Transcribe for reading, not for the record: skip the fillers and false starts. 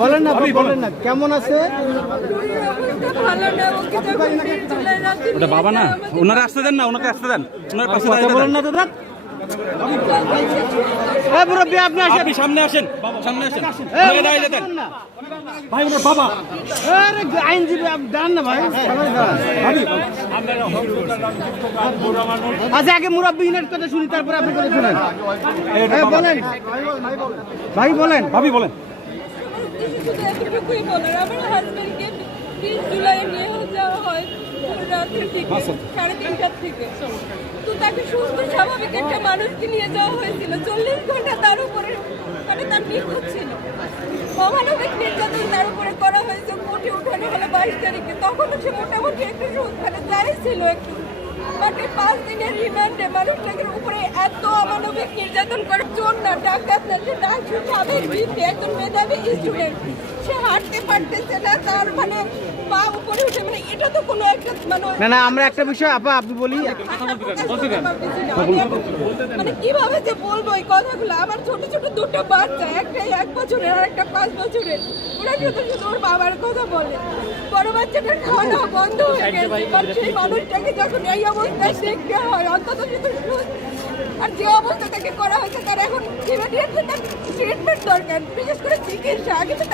বলেন না ভাই, বলেন না কেমন আছে? ওটা বাবা না, ওনারা আসতে দেন না, ওনাকে আসতে দেন, ওনার পাশে দাঁড়াতে বলেন দেন। না দাদা। হ্যাঁ মুরব্বী, আপনি আসেন। আপনি সামনে আসেন, সামনে আসেন, হ্যাঁ, ওনাকে দাঁড়িয়ে দেন। না। ভাই ওনার বাবা। আরে আইনজীবী আপনি দাঁড়ান না ভাই, সবাই দাঁড়ান। আচ্ছা আগে মুরব্বীর কথা শুনি, তারপরে আপনি কথা শুনেন। হ্যাঁ বলেন ভাই, বলেন। ভাবি বলেন। শুধু এতটুকুই বলার, আমার হাজবেন্ডকে 20 জুলাই নিয়ে যাওয়া হয় রাত্রের দিকে 3:30টার থেকে। তো তাকে সুস্থ স্বাভাবিক একটা মানুষকে নিয়ে যাওয়া হয়েছিল, 40 ঘন্টা তার উপরে মানে তার নিখোঁজ ছিল। অমানবিক নির্যাতন তার উপরে করা হয়েছে, কোর্টে উঠানো হলো 22 তারিখে। তখনও সে মোটামুটি একটু মানে যাই ছিল একটু, বাট 5 দিনের রিমান্ডে মানুষটাকে উপরে এত অমানবিক নির্যাতন করে। চোর না, ডাকাত না, সে ডাকসু স্বামীর বিরুদ্ধে একজন মেধাবী স্টুডেন্ট, সে হাঁটতে পারতেছে না, তার মানে পা উপরে উঠে, মানে এটা তো কোনো একটা মানে না আমরা একটা বিষয় আপা আপনি বলি। মানে কিভাবে যে বলবো এই কথাগুলো। আমার ছোট ছোট দুটো বাচ্চা, একটা 1 বছরের আর একটা 5 বছরের, ওরা শুধু শুধু ওর বাবার কথা বলে। বড় বাচ্চাটার খাওয়া দাওয়া বন্ধ হয়ে গেছে, কারণ সেই মানুষটাকে যখন এই অবস্থায় দেখতে হয় অন্তত শুধু আর যে অবস্থা তাকে করা হয়েছে, তার এখন ইমিডিয়েটলি তার ট্রিটমেন্ট দরকার, বিশেষ করে চিকিৎসা। আগে তো